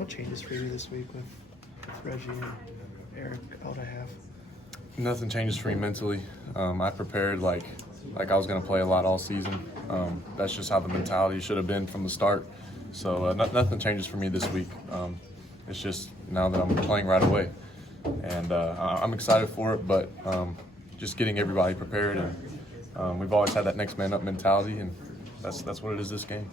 what changes for you this week with Reggie and Eric out at half? Nothing changes for me mentally. I prepared like I was going to play a lot all season. That's just how the mentality should have been from the start. So nothing changes for me this week. It's just now that I'm playing right away. And I'm excited for it, but just getting everybody prepared. And we've always had that next man up mentality, and that's what it is this game.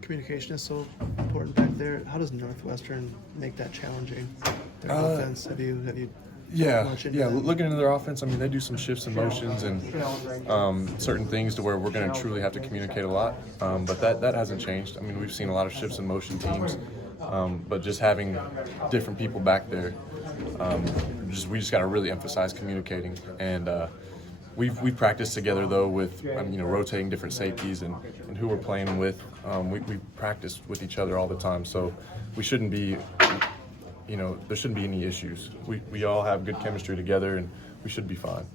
Communication is so important back there. How does Northwestern make that challenging? Their offense. Have you Yeah, much into that? looking into their offense, I mean, they do some shifts and motions and certain things to where we're going to truly have to communicate a lot, but that hasn't changed. I mean, we've seen a lot of shifts and motion teams, but just having different people back there, we just got to really emphasize communicating. And we've practiced together, though, with rotating different safeties and who we're playing with. We practice with each other all the time, so we shouldn't be there shouldn't be any issues. We all have good chemistry together, and we should be fine.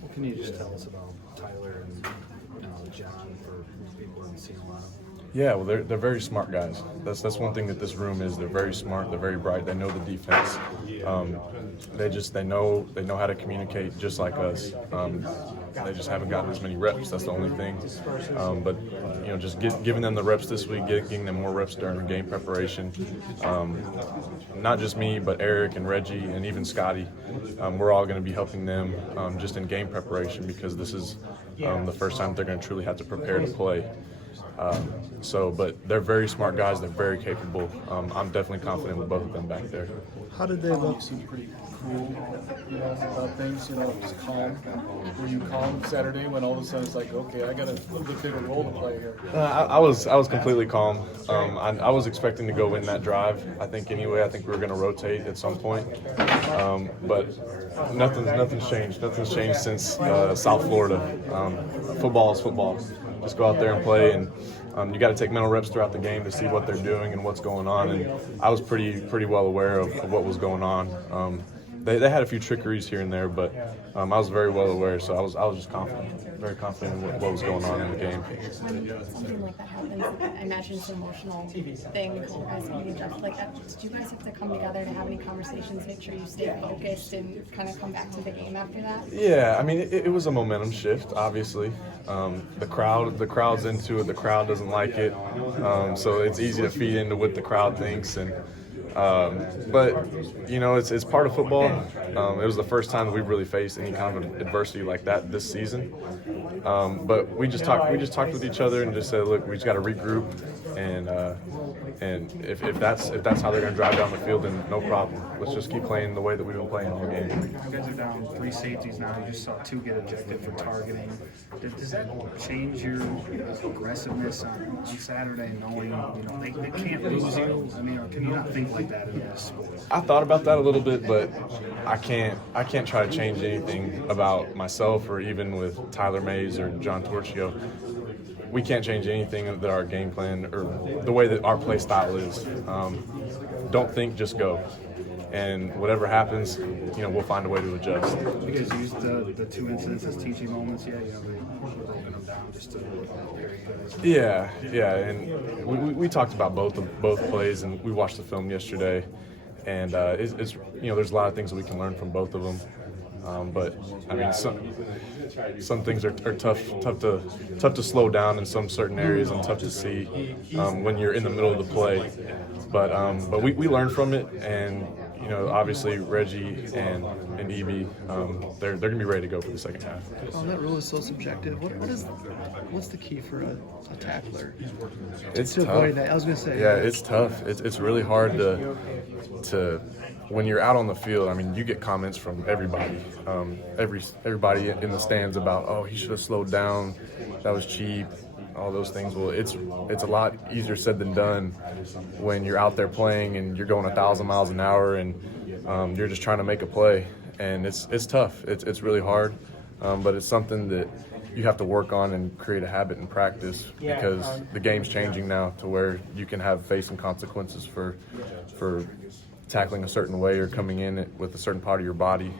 What can you just tell us about Tyler and John for people who haven't seen a lot of them? Yeah, well, they're very smart guys. That's one thing that this room is. They're very smart. They're very bright. They know the defense. They know how to communicate just like us. They just haven't gotten as many reps. That's the only thing. But just giving them the reps this week, getting them more reps during game preparation. Not just me, but Eric and Reggie and even Scotty. We're all going to be helping them just in game preparation, because this is the first time they're going to truly have to prepare to play. But they're very smart guys. They're very capable. I'm definitely confident with both of them back there. How did they look? You seem pretty cool, about things, just calm. Were you calm Saturday when all of a sudden it's like, okay, I got a little bit bigger role to play here? I was completely calm. I was expecting to go win that drive. I think we were going to rotate at some point, but nothing's changed. Nothing's changed since South Florida. Football is football. Just go out there and play, and you got to take mental reps throughout the game to see what they're doing and what's going on. And I was pretty well aware of what was going on. They had a few trickeries here and there, but I was very well aware. So I was just confident, very confident in what was going on in the game. When something like that happens, I imagine it's an emotional thing. You guys can adjust like that. Did you guys have to come together to have any conversations, make sure you stay focused, and kind of come back to the game after that? Yeah, I mean, it was a momentum shift, obviously. The crowd's into it. The crowd doesn't like it, so it's easy to feed into what the crowd thinks. And but it's part of football. It was the first time that we've really faced any kind of adversity like that this season. But we just talked with each other and just said, look, we just got to regroup, and if that's how they're going to drive down the field, then no problem. Let's just keep playing the way that we've been playing all game. You guys are down 3 safeties now. You just saw 2 get ejected for targeting. Does that change your aggressiveness on Saturday, knowing they can't lose you? I mean, or can you not think like that in this sport? I thought about that a little bit, but I can't try to change anything about myself or even with Tyler Mays or John Torchio. We can't change anything that our game plan or the way that our play style is. Don't think, just go. And whatever happens, we'll find a way to adjust. You guys used the 2 incidents as teaching moments, yeah? Broken them down just to Yeah, and we talked about both plays, and we watched the film yesterday, and it's there's a lot of things that we can learn from both of them. But I mean, some things are tough to slow down in some certain areas, and tough to see when you're in the middle of the play. But we learned from it, and obviously Reggie and EB, they're gonna be ready to go for the second half. That rule is so subjective. What's the key for a tackler? It's to tough. avoid that? I was gonna say. Yeah, it's tough. It's really hard to when you're out on the field. I mean, you get comments from everybody, everybody in the stands about, oh, he should have slowed down. That was cheap. All those things. Well, it's a lot easier said than done when you're out there playing and you're going 1,000 miles an hour and you're just trying to make a play, and it's tough. It's really hard, but it's something that you have to work on and create a habit and practice, because the game's changing now to where you can have facing consequences for tackling a certain way or coming in with a certain part of your body.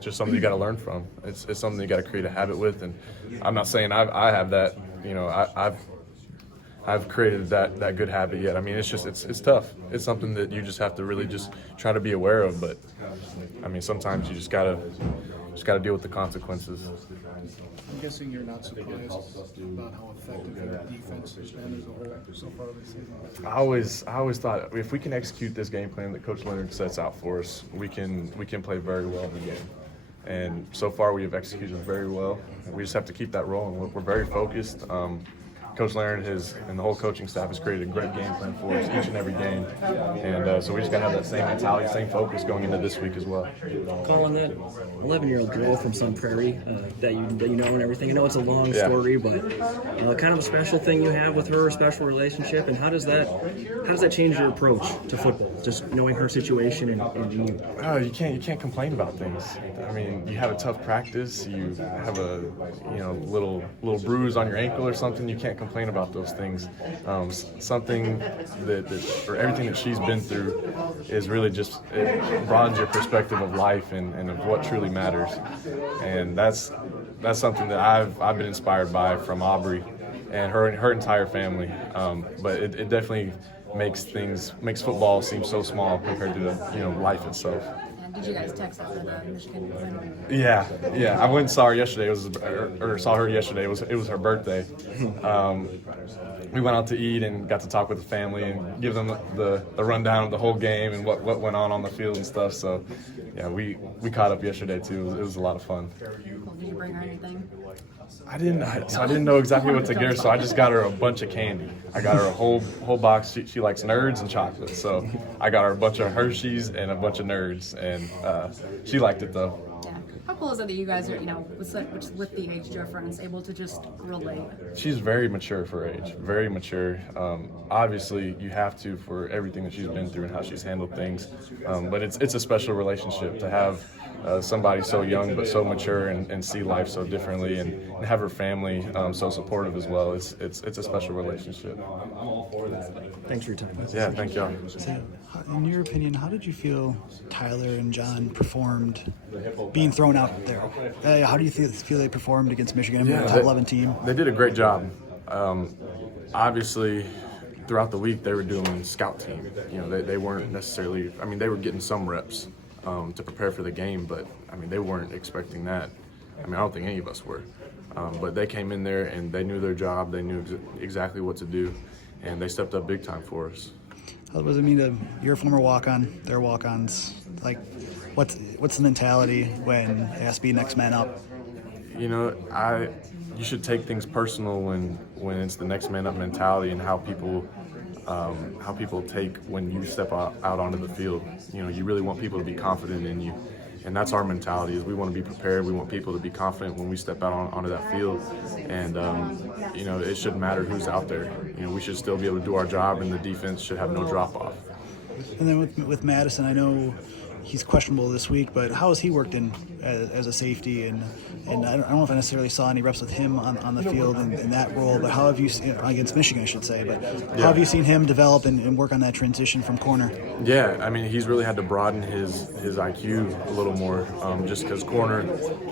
Just something you got to learn from. It's something you got to create a habit with, and I'm not saying I have that. I've created that good habit yet. I mean, it's tough. It's something that you just have to really just try to be aware of. But I mean, sometimes you just gotta deal with the consequences. I'm guessing you're not surprised about how effective your defense has been as a whole so far this season. I always thought if we can execute this game plan that Coach Leonard sets out for us, we can play very well in the game. And so far we have executed very well. We just have to keep that rolling. We're very focused. Coach Leonard and the whole coaching staff has created a great game plan for us each and every game. And so we just got to have that same mentality, same focus going into this week as well. Collin, that 11-year-old girl from Sun Prairie that you know and everything, I know it's a long story, but kind of a special thing you have with her, a special relationship, and how does that change your approach to football, just knowing her situation and you? Oh, you can't complain about things. I mean, you have a tough practice, you have a little bruise on your ankle or something, you can't complain about those things. Something or everything that she's been through is really just, it broadens your perspective of life and of what truly matters. And that's something that I've been inspired by from Aubrey and her entire family. But it definitely makes football seem so small compared to life itself. Did you guys text after the Michigan win? Yeah. I went and saw her yesterday. Saw her yesterday. It was her birthday. We went out to eat and got to talk with the family and give them the rundown of the whole game and what went on the field and stuff. So, yeah, we caught up yesterday too. It was a lot of fun. Cool. Did you bring her anything? I didn't know exactly what to get her, so I just got her a bunch of candy. I got her a whole box. She likes Nerds and chocolate, so I got her a bunch of Hershey's and a bunch of Nerds, and she liked it though. Yeah. How cool is it that you guys are, with the age difference, able to just relate? She's very mature for her age, very mature. Obviously, you have to for everything that she's been through and how she's handled things. But it's a special relationship to have somebody so young but so mature and see life so differently and have her family so supportive as well. It's a special relationship. Thanks for your time. Yeah, thank y'all. So, in your opinion, how did you feel Tyler and John performed being thrown out there? How do you feel they performed against Michigan, a top 11 team? They did a great job. Obviously, throughout the week they were doing scout team. They weren't necessarily. I mean, they were getting some reps to prepare for the game, but I mean, they weren't expecting that. I mean, I don't think any of us were. But they came in there and they knew their job. They knew exactly what to do, and they stepped up big time for us. How does it mean to you're a former walk-on, they're walk-ons? Like, what's the mentality when they have to be next man up? You should take things personal when it's the next man up mentality and how people take when you step out onto the field. You really want people to be confident in you. And that's our mentality, is we want to be prepared. We want people to be confident when we step out onto that field. And, it shouldn't matter who's out there. We should still be able to do our job, and the defense should have no drop-off. And then with Madison, I know he's questionable this week, but how has he worked in as a safety? And I don't know if I necessarily saw any reps with him on the field in that role, but how have you seen, against Michigan, I should say, but how have you seen him develop and work on that transition from corner? Yeah, I mean, he's really had to broaden his IQ a little more, just because corner,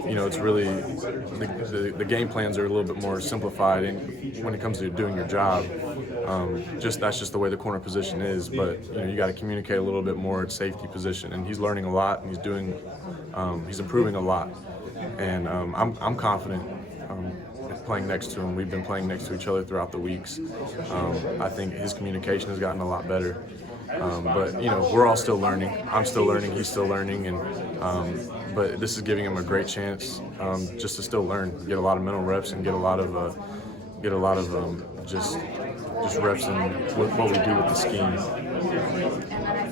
it's really, the game plans are a little bit more simplified when it comes to doing your job. That's just the way the corner position is, but you got to communicate a little bit more at safety position, and he's learning a lot, and he's improving a lot, and I'm confident playing next to him. We've been playing next to each other throughout the weeks. I think his communication has gotten a lot better, but we're all still learning. I'm still learning, he's still learning, and but this is giving him a great chance just to still learn, get a lot of mental reps, and get a lot of just reps in what we do with the scheme. And then I